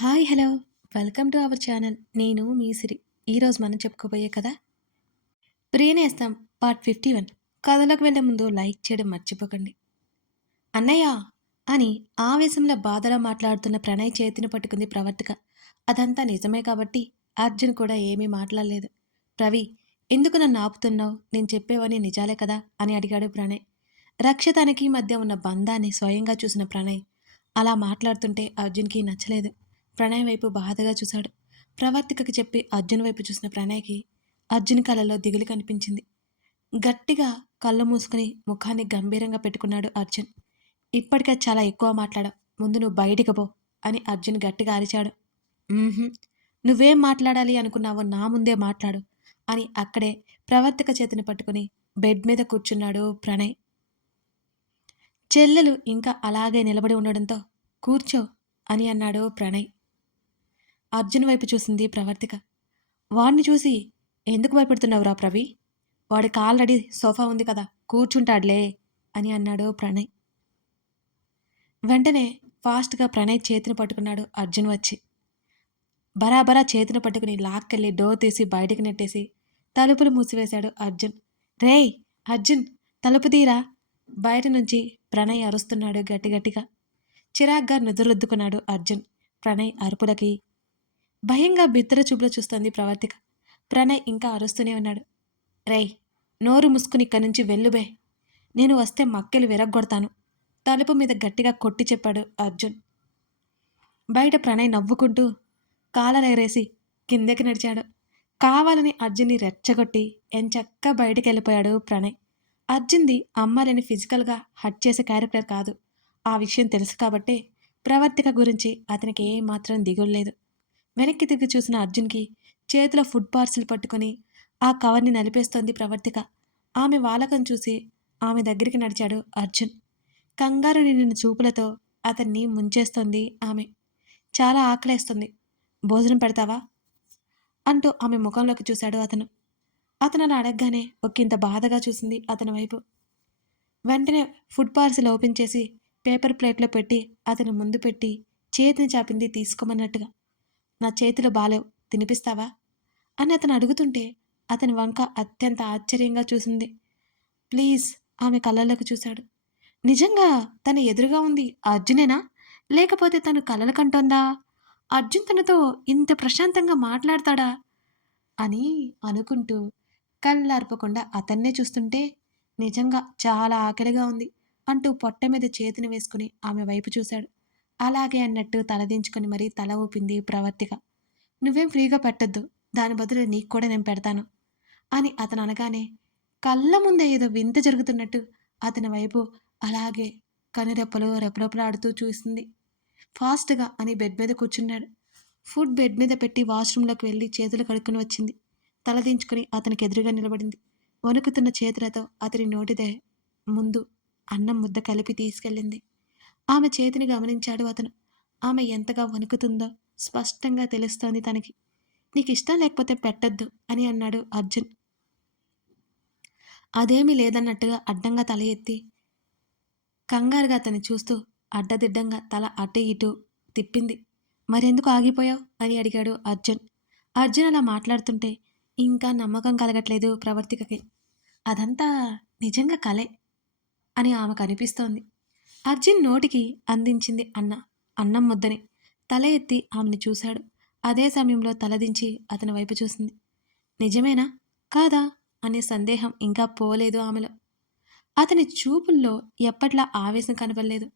Hi hello. Welcome to our channel. నేను మీ సిరి. ఈరోజు మనం చెప్పుకోబోయే కదా ప్రియనేస్తాం పార్ట్ ఫిఫ్టీ వన్. కథలోకి వెళ్ళే ముందు లైక్ చేయడం మర్చిపోకండి. అన్నయ్య అని ఆవేశంలో బాధలో మాట్లాడుతున్న ప్రణయ్ చేతిని పట్టుకుంది ప్రవర్తిక. అదంతా నిజమే కాబట్టి అర్జున్ కూడా ఏమీ మాట్లాడలేదు. రవి ఎందుకు నన్ను ఆపుతున్నావు? నేను చెప్పేవని నిజాలే కదా? అని అడిగాడు ప్రణయ్. రక్షతానికి మధ్య ఉన్న బంధాన్ని స్వయంగా చూసిన ప్రణయ్ అలా మాట్లాడుతుంటే అర్జున్కి నచ్చలేదు. ప్రణయ్ వైపు బాధగా చూశాడు. ప్రవర్తికకి చెప్పి అర్జున్ వైపు చూసిన ప్రణయ్కి అర్జున్ కళ్ళలో దిగులు కనిపించింది. గట్టిగా కళ్ళు మూసుకుని ముఖాన్ని గంభీరంగా పెట్టుకున్నాడు అర్జున్. ఇప్పటికే చాలా ఎక్కువ మాట్లాడావు. ముందు నువ్వు బయటికి పో అని అర్జున్ గట్టిగా అరిచాడు. నువ్వేం మాట్లాడాలి అనుకున్నావో నా ముందే మాట్లాడు అని అక్కడే ప్రవర్తిక చేతిని పట్టుకుని బెడ్ మీద కూర్చున్నాడు ప్రణయ్. చెల్లెలు ఇంకా అలాగే నిలబడి ఉండడంతో కూర్చో అని అన్నాడు ప్రణయ్. అర్జున్ వైపు చూసింది ప్రవర్తిక. వాడిని చూసి ఎందుకు భయపెడుతున్నావురా ప్రవి? వాడికి ఆల్రెడీ సోఫా ఉంది కదా కూర్చుంటాడులే అని అన్నాడు ప్రణయ్. వెంటనే ఫాస్ట్గా ప్రణయ్ చేతిని పట్టుకున్నాడు అర్జున్ వచ్చి. బరాబరా చేతిని పట్టుకుని లాక్కెళ్ళి డోర్ తీసి బయటికి నెట్టేసి తలుపులు మూసివేశాడు అర్జున్. రేయ్ అర్జున్ తలుపు తీరా బయట నుంచి ప్రణయ్ అరుస్తున్నాడు గట్టిగట్టిగా. చిరాగ్గా నిద్రొద్దుకున్నాడు అర్జున్. ప్రణయ్ అరుపులకి భయంగా బిత్తర చూపులో చూస్తోంది ప్రవర్తిక. ప్రణయ్ ఇంకా అరుస్తూనే ఉన్నాడు. రేయ్ నోరు ముసుకుని ఇక్కడి నుంచి వెళ్ళుబే నేను వస్తే మక్కెలు విరగ్గొడతాను. తలుపు మీద గట్టిగా కొట్టి చెప్పాడు అర్జున్. బయట ప్రణయ్ నవ్వుకుంటూ కాలరెగరేసి కిందకి నడిచాడు. కావాలని అర్జున్ని రెచ్చగొట్టి ఎంచక్క బయటికి వెళ్ళిపోయాడు ప్రణయ్. అర్జున్ది అమ్మాయిని ఫిజికల్గా హట్ చేసే క్యారెక్టర్ కాదు. ఆ విషయం తెలుసు కాబట్టే ప్రవర్తిక గురించి అతనికి ఏమాత్రం దిగులేదు వెనక్కి తిరిగి చూసిన అర్జున్కి చేతిలో ఫుడ్ పార్సిల్ పట్టుకొని ఆ కవర్ని నలిపేస్తోంది ప్రవర్తిక. ఆమె వాలకం చూసి ఆమె దగ్గరికి నడిచాడు అర్జున్. కంగారు నిండిన చూపులతో అతన్ని ముంచేస్తోంది ఆమె. చాలా ఆకలేస్తుంది. భోజనం పెడతావా? అంటూ ఆమె ముఖంలోకి చూశాడు అతను. అతను అలా అడగగానే ఒక్కింత బాధగా చూసింది అతని వైపు. వెంటనే ఫుడ్ పార్సిల్ ఓపెన్ చేసి పేపర్ ప్లేట్లో పెట్టి అతని ముందు పెట్టి చేతిని చాపింది తీసుకోమన్నట్టుగా. నా చేతిలో బాలేవు. తినిపిస్తావా? అని అతను అడుగుతుంటే అతని వంక అత్యంత ఆశ్చర్యంగా చూసింది. ప్లీజ్ ఆమె కళ్ళలోకి చూశాడు. నిజంగా తన ఎదురుగా ఉంది అర్జునేనా? లేకపోతే తను కలలు కంటోందా? అర్జున్ తనతో ఇంత ప్రశాంతంగా మాట్లాడతాడా? అని అనుకుంటూ కళ్ళార్పకుండా అతన్నే చూస్తుంటే నిజంగా చాలా ఆకలిగా ఉంది అంటూ పొట్ట మీద చేతిని వేసుకుని ఆమె వైపు చూశాడు. అలాగే అన్నట్టు తలదించుకుని మరీ తల ఊపింది ప్రవర్తిక. నువ్వేం ఫ్రీగా పెట్టద్దు. దాని బదులు నీకు కూడా నేను పెడతాను అని అతను అనగానే కళ్ళ ముందే ఏదో వింత జరుగుతున్నట్టు అతని వైపు అలాగే కనురెప్పలు రెపరెపలాడుతూ చూసింది. ఫాస్ట్గా అని బెడ్ మీద కూర్చున్నాడు. ఫుడ్ బెడ్ మీద పెట్టి వాష్రూమ్లోకి వెళ్ళి చేతులు కడుక్కుని వచ్చింది. తలదించుకుని అతనికి ఎదురుగా నిలబడింది. వణుకుతున్న చేతులతో అతని నోటిదే ముందు అన్నం ముద్ద కలిపి తీసుకెళ్ళింది. ఆమె చేతిని గమనించాడు అతను. ఆమె ఎంతగా వణుకుతుందో స్పష్టంగా తెలుస్తోంది తనకి. నీకు ఇష్టం లేకపోతే పెట్టద్దు అని అన్నాడు అర్జున్. అదేమీ లేదన్నట్టుగా అడ్డంగా తల ఎత్తి కంగారుగా అతన్ని చూస్తూ అడ్డదిడ్డంగా తల అటు ఇటు తిప్పింది. మరెందుకు ఆగిపోయావు? అని అడిగాడు అర్జున్. అర్జున్ అలా మాట్లాడుతుంటే ఇంకా నమ్మకం కలగట్లేదు ప్రవర్తికకి. అదంతా నిజంగా కలే అని ఆమెకు అనిపిస్తోంది. అర్జున్ నోటికి అందించింది అన్న అన్నం ముద్దని. తల ఎత్తి ఆమెను చూశాడు. అదే సమయంలో తలదించి అతని వైపు చూసింది. నిజమేనా? కాదా? అనే సందేహం ఇంకా పోలేదు ఆమెలో. అతని చూపుల్లో ఎప్పట్లా ఆవేశం కనపడలేదు.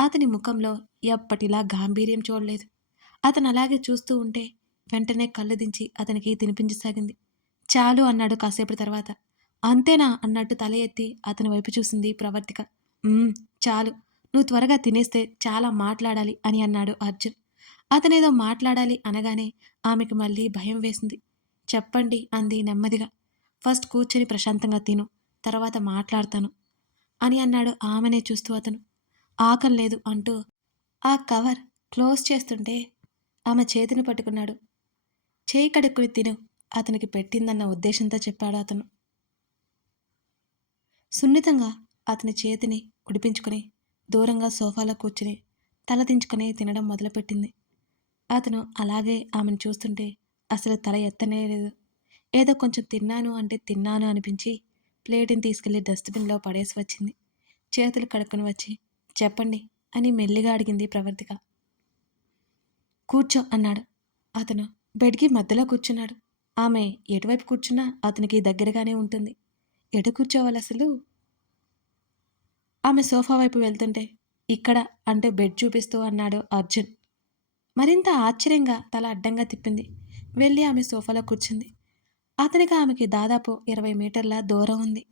అతని ముఖంలో ఎప్పటిలా గాంభీర్యం చూడలేదు. అతను అలాగే చూస్తూ ఉంటే వెంటనే కళ్ళు దించి అతనికి తినిపించసాగింది. చాలు అన్నాడు కాసేపటి తర్వాత. అంతేనా? అన్నట్టు తల ఎత్తి అతని వైపు చూసింది ప్రవర్తిక. చాలు. నువ్వు త్వరగా తినేస్తే చాలా మాట్లాడాలి అని అన్నాడు అర్జున్. అతనేదో మాట్లాడాలి అనగానే ఆమెకు మళ్ళీ భయం వేసింది. చెప్పండి అంది నెమ్మదిగా. ఫస్ట్ కూర్చొని ప్రశాంతంగా తిను తర్వాత మాట్లాడతాను అని అన్నాడు ఆమెనే చూస్తూ అతను. ఆకలి లేదు అంటూ ఆ కవర్ క్లోజ్ చేస్తుంటే ఆమె చేతిని పట్టుకున్నాడు. చేయి కడుక్కుని తిను అతనికి పెట్టిందన్న ఉద్దేశంతో చెప్పాడు అతను. సున్నితంగా అతని చేతిని కుడిపించుకుని దూరంగా సోఫాలో కూర్చుని తల దించుకుని తినడం మొదలుపెట్టింది. అతను అలాగే ఆమెను చూస్తుంటే అసలు తల ఎత్తనే లేదు ఏదో కొంచెం తిన్నాను అంటే తిన్నాను అనిపించి ప్లేట్ని తీసుకెళ్ళి డస్ట్బిన్లో పడేసి వచ్చింది. చేతులు కడుక్కొని వచ్చి చెప్పండి అని మెల్లిగా అడిగింది ప్రవర్తిక. కూర్చో అన్నాడు. అతను బెడ్కి మధ్యలో కూర్చున్నాడు. ఆమె ఎటువైపు కూర్చున్నా అతనికి దగ్గరగానే ఉంటుంది. ఎటు కూర్చోవాలి అసలు? ఆమె సోఫా వైపు వెళ్తుంటే ఇక్కడ అంటే బెడ్ చూపిస్తూ అన్నాడు అర్జున్. మరింత ఆశ్చర్యంగా తల అడ్డంగా తిప్పింది. వెళ్ళి ఆమె సోఫాలో కూర్చుంది. అతనికి ఆమెకి దాదాపు ఇరవై మీటర్ల దూరం ఉంది.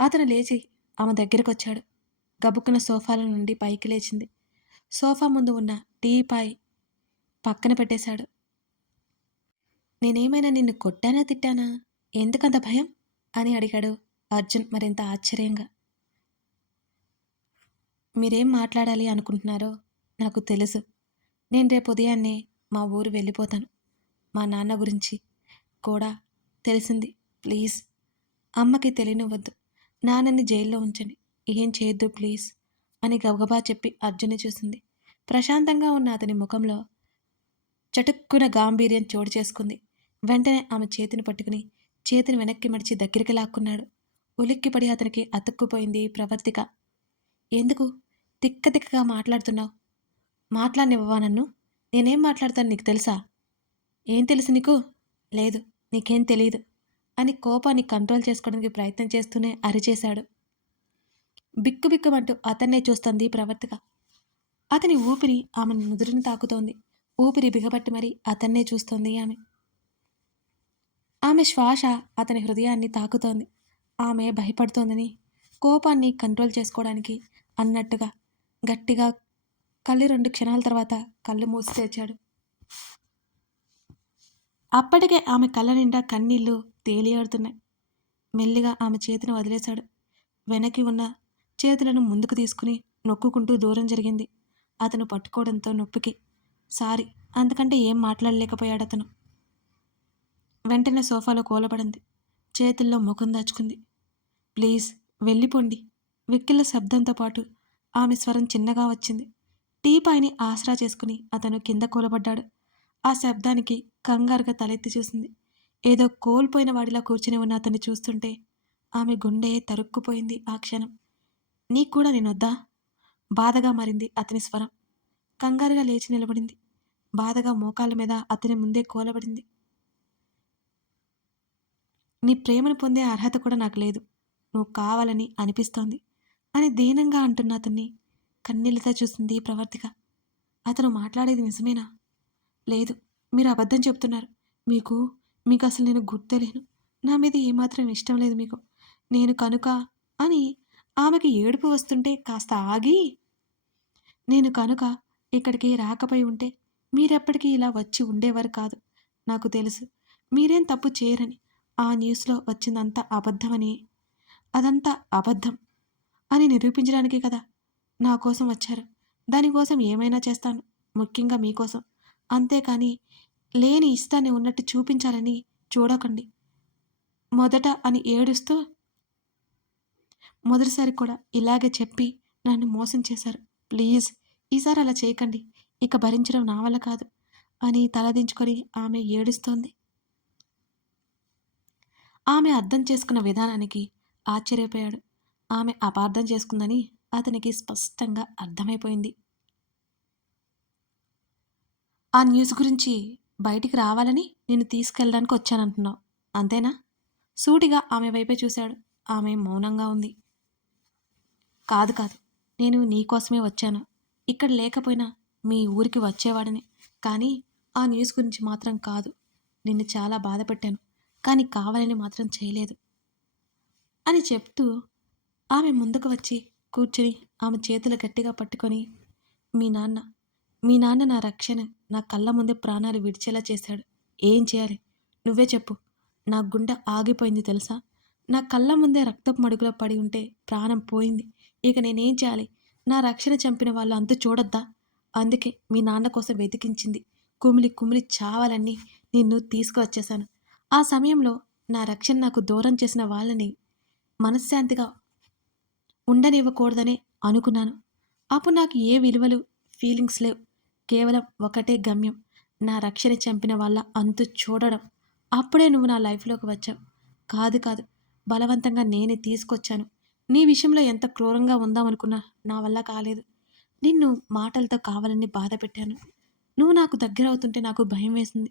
అతను లేచి ఆమె దగ్గరికి వచ్చాడు గబుక్కున సోఫాల నుండి పైకి లేచింది. సోఫా ముందు ఉన్న టీ పాయ్ పక్కన పెట్టేశాడు. నేనేమైనా నిన్ను కొట్టానా తిట్టానా? ఎందుకంత భయం? అని అడిగాడు అర్జున్ మరింత ఆశ్చర్యంగా. మీరేం మాట్లాడాలి అనుకుంటున్నారో నాకు తెలుసు. నేను రేపు ఉదయాన్నే మా ఊరు వెళ్ళిపోతాను. మా నాన్న గురించి కూడా తెలిసింది. ప్లీజ్. అమ్మకి తెలియనివ్వద్దు. నాన్నని జైల్లో ఉంచండి. ఏం చేయొద్దు ప్లీజ్ అని గబగబా చెప్పి అర్జున్ని చూసింది. ప్రశాంతంగా ఉన్న అతని ముఖంలో చటుక్కున గాంభీర్యం చోటు చేసుకుంది. వెంటనే ఆమె చేతిని పట్టుకుని చేతిని వెనక్కి మడిచి దగ్గరికి లాక్కున్నాడు. ఉలిక్కిపడి అతనికి అతుక్కుపోయింది ప్రవర్తిక. ఎందుకు? తిక్క తిక్కగా మాట్లాడుతున్నావు. మాట్లాడినివ్వవా నన్ను? నేనేం మాట్లాడతాను నీకు తెలుసా? ఏం తెలుసు నీకు? లేదు నీకేం తెలియదు అని కోపాన్ని కంట్రోల్ చేసుకోవడానికి ప్రయత్నం చేస్తూనే అరిచేశాడు. బిక్కుబిక్కుమంటూ అతన్నే చూస్తుంది ప్రవర్తిక. అతని ఊపిరి ఆమె నుదురుని తాకుతోంది. ఊపిరి బిగబట్టి మరీ అతన్నే చూస్తోంది ఆమె. ఆమె శ్వాస అతని హృదయాన్ని తాకుతోంది. ఆమె భయపడుతోందని కోపాన్ని కంట్రోల్ చేసుకోవడానికి అన్నట్టుగా గట్టిగా కళ్ళు రెండు క్షణాల తర్వాత కళ్ళు మూసి తెచ్చాడు అప్పటికే ఆమె కళ్ళ నిండా కన్నీళ్ళు తేలియాడుతున్నాయి. మెల్లిగా ఆమె చేతిని వదిలేశాడు. వెనక్కి ఉన్న చేతులను ముందుకు తీసుకుని నొక్కుకుంటూ దూరం జరిగింది. అతను పట్టుకోవడంతో నొప్పికి సారీ అంతకంటే ఏం మాట్లాడలేకపోయాడు అతను. వెంటనే సోఫాలో కూలబడింది. చేతుల్లో ముఖం దాచుకుంది. ప్లీజ్ వెళ్ళిపోండి. వెక్కిళ్ళ శబ్దంతో పాటు ఆమె స్వరం చిన్నగా వచ్చింది. టీపాయిని ఆసరా చేసుకుని అతను కింద కూలబడ్డాడు. ఆ శబ్దానికి కంగారుగా తలెత్తి చూసింది. ఏదో కోల్పోయిన వాడిలా కూర్చుని ఉన్న అతన్ని చూస్తుంటే ఆమె గుండె తరుక్కుపోయింది ఆ క్షణం. నీకు కూడా నేనొద్దా? బాధగా మారింది అతని స్వరం. కంగారుగా లేచి నిలబడింది. బాధగా మోకాళ్ళ మీద అతని ముందే కూలబడింది. నీ ప్రేమను పొందే అర్హత కూడా నాకు లేదు. నువ్వు కావాలని అనిపిస్తోంది అని దీనంగా అంటున్న అతన్ని కన్నీళ్ళతో చూసింది ప్రవర్తిక. అతను మాట్లాడేది నిజమేనా? లేదు మీరు అబద్ధం చెప్తున్నారు. మీకు మీకు అసలు నేను గుర్తులేను. నా మీద ఏమాత్రం ఇష్టం లేదు మీకు. నేను కనుక అని ఆమెకి ఏడుపు వస్తుంటే కాస్త ఆగి నేను కనుక ఇక్కడికి రాకపోయి ఉంటే మీరెప్పటికీ ఇలా వచ్చి ఉండేవారు కాదు. నాకు తెలుసు మీరేం తప్పు చేయరని ఆ న్యూస్లో వచ్చిందంతా అబద్ధమని అదంతా అబద్ధం అని నిరూపించడానికి కదా నా కోసం వచ్చారు. దానికోసం ఏమైనా చేస్తాను ముఖ్యంగా మీకోసం అంతేకాని లేని ఇష్టాన్ని ఉన్నట్టు చూపించాలని చూడకండి. మొదట అని ఏడుస్తూ మొదటిసారి కూడా ఇలాగే చెప్పి నన్ను మోసం చేశారు. ప్లీజ్ ఈసారి అలా చేయకండి. ఇక భరించడం నా వల్ల కాదు అని తలదించుకొని ఆమె ఏడుస్తోంది. ఆమె అర్థం చేసుకున్న విధానానికి ఆశ్చర్యపోయాడు. ఆమె అపార్థం చేసుకుందని అతనికి స్పష్టంగా అర్థమైపోయింది. ఆ న్యూస్ గురించి బయటికి రావాలని నిన్ను తీసుకెళ్ళడానికి వచ్చానంటున్నావు అంతేనా? సూటిగా ఆమె వైపే చూశాడు. ఆమె మౌనంగా ఉంది. కాదు కాదు నేను నీకోసమే వచ్చాను. ఇక్కడ లేకపోయినా మీ ఊరికి వచ్చేవాడిని. కానీ ఆ న్యూస్ గురించి మాత్రం కాదు. నిన్ను చాలా బాధ పెట్టాను కానీ కావాలని మాత్రం చేయలేదు. అని చెప్తూ ఆమె ముందుకు వచ్చి కూర్చుని ఆమె చేతులు గట్టిగా పట్టుకొని మీ నాన్న మీ నాన్న నా రక్షణ నా కళ్ళ ముందే ప్రాణాలు విడిచేలా చేశాడు. ఏం చేయాలి? నువ్వే చెప్పు. నా గుండె ఆగిపోయింది తెలుసా? నా కళ్ళ ముందే రక్తపు మడుగులో పడి ఉంటే ప్రాణం పోయింది. ఇక నేనేం చేయాలి? నా రక్షణ చంపిన వాళ్ళు అంత చూడొద్దా? అందుకే మీ నాన్న కోసం వెతికించింది. కుమిలి కుమిలి చావాలని నిన్ను తీసుకువచ్చేశాను. ఆ సమయంలో నా రక్షణ నాకు దూరం చేసిన వాళ్ళని మనశ్శాంతిగా ఉండనివ్వకూడదని అనుకున్నాను. అప్పుడు నాకు ఏ విలువలు ఫీలింగ్స్ లేవు. కేవలం ఒకటే గమ్యం నా రక్షణ చంపిన వాళ్ళ అంతు చూడడం. అప్పుడే నువ్వు నా లైఫ్లోకి వచ్చావు. కాదు కాదు బలవంతంగా నేనే తీసుకొచ్చాను. నీ విషయంలో ఎంత క్రూరంగా ఉందామనుకున్నా నా వల్ల కాలేదు. నిన్ను మాటలతో కావాలని బాధ పెట్టాను. నువ్వు నాకు దగ్గర అవుతుంటే నాకు భయం వేసింది.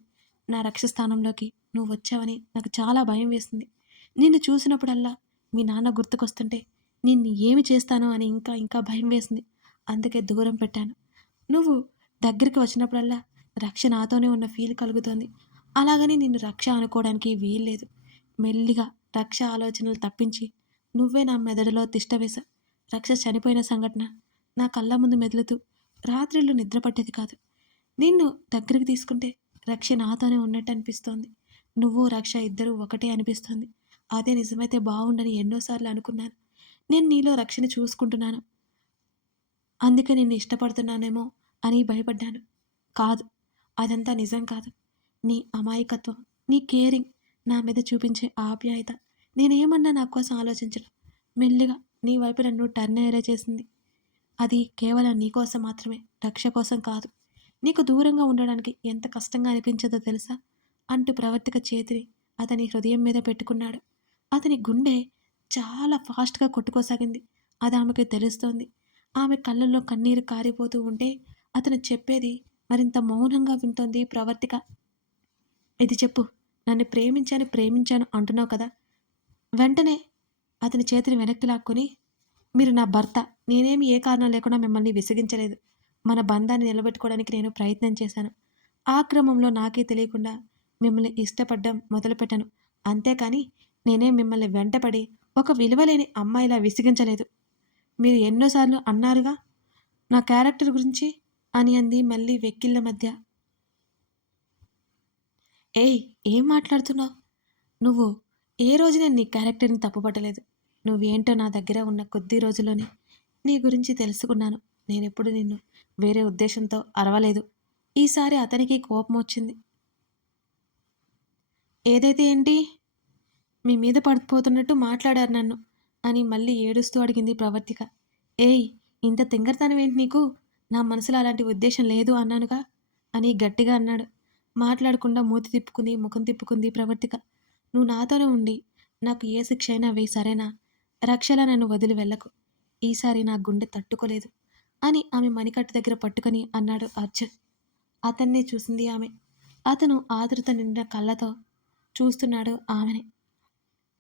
నా రక్షస్థానంలోకి నువ్వు వచ్చావని నాకు చాలా భయం వేసింది. నిన్ను చూసినప్పుడల్లా మీ నాన్న గుర్తుకొస్తుంటే నిన్ను ఏమి చేస్తానో అని ఇంకా ఇంకా భయం వేసింది. అందుకే దూరం పెట్టాను. నువ్వు దగ్గరికి వచ్చినప్పుడల్లా రక్ష నాతోనే ఉన్న ఫీల్ కలుగుతోంది. అలాగని నిన్ను రక్ష అనుకోవడానికి వీల్లేదు. మెల్లిగా రక్ష ఆలోచనలు తప్పించి నువ్వే నా మెదడులో తిష్టవేశా రక్ష చనిపోయిన సంఘటన నా కళ్ళ ముందు మెదులుతూ రాత్రిళ్ళు నిద్రపట్టేది కాదు. నిన్ను దగ్గరికి తీసుకుంటే రక్ష నాతోనే ఉన్నట్టు అనిపిస్తోంది. నువ్వు రక్ష ఇద్దరు ఒకటే అనిపిస్తోంది. అదే నిజమైతే బాగుండని ఎన్నోసార్లు అనుకున్నాను. నేను నీలో రక్షణ చూసుకుంటున్నాను. అందుకే నిన్ను ఇష్టపడుతున్నానేమో అని భయపడ్డాను. కాదు అదంతా నిజం కాదు. నీ అమాయకత్వం నీ కేరింగ్ నా మీద చూపించే ఆప్యాయత నేనేమన్నా నా కోసం ఆలోచించడం మెల్లిగా నీ వైపు నన్ను టర్న్ అయ్యేలా చేసింది. అది కేవలం నీ కోసం మాత్రమే రక్ష కోసం కాదు. నీకు దూరంగా ఉండడానికి ఎంత కష్టంగా అనిపించదో తెలుసా? అంటూ ప్రవర్తిక చేతిని అతని హృదయం మీద పెట్టుకున్నాడు. అతని గుండె చాలా ఫాస్ట్గా కొట్టుకోసాగింది. అది ఆమెకు తెలుస్తోంది. ఆమె కళ్ళల్లో కన్నీరు కారిపోతూ ఉంటే అతను చెప్పేది మరింత మౌనంగా వింటోంది ప్రవర్తిక. ఇది చెప్పు నన్ను ప్రేమించాను ప్రేమించాను అంటున్నావు కదా? వెంటనే అతని చేతిని వెనక్కి లాక్కొని మీరు నా భర్త నేనేమి ఏ కారణం లేకుండా మిమ్మల్ని విసిగించలేదు. మన బంధాన్ని నిలబెట్టుకోవడానికి నేను ప్రయత్నం చేశాను. ఆ క్రమంలో నాకే తెలియకుండా మిమ్మల్ని ఇష్టపడడం మొదలుపెట్టాను. అంతేకాని నేనే మిమ్మల్ని వెంటపడి ఒక విలువలేని అమ్మాయిలా విసిగించలేదు. మీరు ఎన్నోసార్లు అన్నారుగా నా క్యారెక్టర్ గురించి అని అంది మళ్ళీ వెక్కిళ్ళ మధ్య. ఏయ్ ఏం మాట్లాడుతున్నావు? నువ్వు ఏ రోజు నేను నీ క్యారెక్టర్ని తప్పుపట్టలేదు? నువ్వేంటో నా దగ్గర ఉన్న కొద్ది రోజుల్లోనే నీ గురించి తెలుసుకున్నాను. నేనెప్పుడు నిన్ను వేరే ఉద్దేశంతో అరవలేదు. ఈసారి అతనికి కోపం వచ్చింది ఏదైతే ఏంటి? మీ మీద పడిపోతున్నట్టు మాట్లాడారు నన్ను అని మళ్ళీ ఏడుస్తూ అడిగింది ప్రవర్తిక. ఏయ్ ఇంత తింగరతనం ఏంటి నీకు? నా మనసులో అలాంటి ఉద్దేశం లేదు అన్నానుగా అని గట్టిగా అన్నాడు. మాట్లాడకుండా మూతి తిప్పుకుంది ముఖం తిప్పుకుంది ప్రవర్తిక. నువ్వు నాతోనే ఉండి నాకు ఏ శిక్ష అయినా వేయి సరేనా? రక్షల నన్ను వదిలి వెళ్ళకు. ఈసారి నా గుండె తట్టుకోలేదు అని ఆమె మణికట్టు దగ్గర పట్టుకొని అన్నాడు అర్జున్. అతన్నే చూసింది ఆమె. అతను ఆదురత నిండిన కళ్ళతో చూస్తున్నాడు ఆమెని.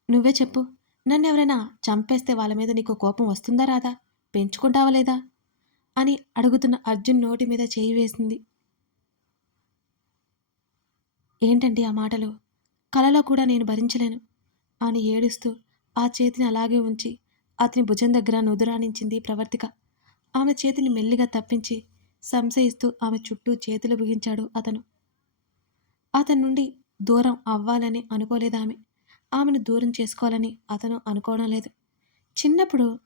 నువ్వే చెప్పు. నన్ను ఎవరైనా చంపేస్తే వాళ్ళ మీద నీకు కోపం వస్తుందా రాదా? పెంచుకుంటావా లేదా? అని అడుగుతున్న అర్జున్ నోటి మీద చేయి వేసింది. ఏంటండి ఆ మాటలు? కలలో కూడా నేను భరించలేను అని ఏడుస్తూ ఆ చేతిని అలాగే ఉంచి అతని భుజం దగ్గర నుదురానించింది ప్రవర్తిక. ఆమె చేతిని మెల్లిగా తప్పించి సంశయిస్తూ ఆమె చుట్టూ చేతులు బిగించాడు అతను. అతని నుండి దూరం అవ్వాలని అనుకోలేదామె ఆమె. ఆమెను దూరం చేసుకోవాలని అతను అనుకోవడం లేదు. చిన్నప్పుడు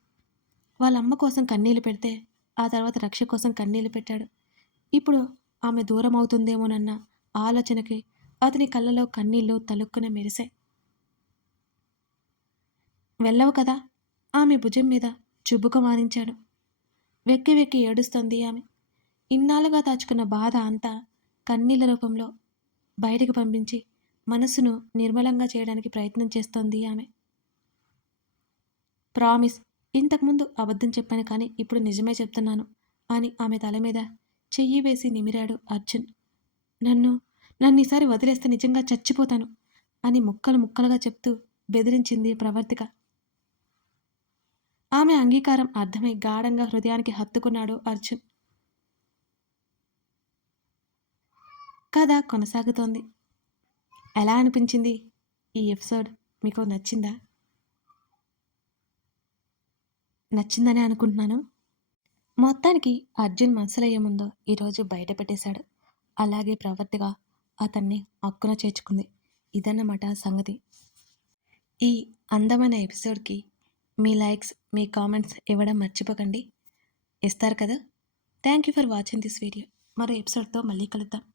వాళ్ళ అమ్మ కోసం కన్నీళ్ళు పెడితే ఆ తర్వాత రక్ష కోసం కన్నీళ్ళు పెట్టాడు. ఇప్పుడు ఆమె దూరం అవుతుందేమోనన్న ఆలోచనకి అతని కళ్ళలో కన్నీళ్ళు తలుక్కున మెరిశాయి. వెళ్ళవు కదా? ఆమె భుజం మీద చుబ్బుక మారించాడు. వెక్కి వెక్కి ఏడుస్తోంది ఆమె. ఇన్నాళ్ళుగా దాచుకున్న బాధ అంతా కన్నీళ్ళ రూపంలో బయటకు పంపించి మనసును నిర్మలంగా చేయడానికి ప్రయత్నం చేస్తోంది ఆమె. ప్రామిస్ ఇంతకుముందు అబద్ధం చెప్పాను కానీ ఇప్పుడు నిజమే చెప్తున్నాను అని ఆమె తల మీద చెయ్యి వేసి నిమిరాడు అర్జున్. నన్ను నన్ను ఈసారి వదిలేస్తే నిజంగా చచ్చిపోతాను అని ముక్కలు ముక్కలుగా చెప్తూ బెదిరించింది ప్రవర్తిక. ఆమె అంగీకారం అర్థమై గాఢంగా హృదయానికి హత్తుకున్నాడు అర్జున్. కథ కొనసాగుతోంది. ఎలా అనిపించింది ఈ ఎపిసోడ్? మీకు నచ్చిందా? నచ్చిందని అనుకుంటున్నాను. మొత్తానికి అర్జున్ మనసులో ఏముందో ఈరోజు బయట పెట్టేశాడు. అలాగే ప్రవర్తిగా అతన్ని అక్కున చేర్చుకుంది. ఇదన్నమాట సంగతి. ఈ అందమైన ఎపిసోడ్కి మీ లైక్స్ మీ కామెంట్స్ ఇవ్వడం మర్చిపోకండి. ఇస్తారు కదా? Thank you for watching this video. మరో ఎపిసోడ్తో మళ్ళీ కలుద్దాం.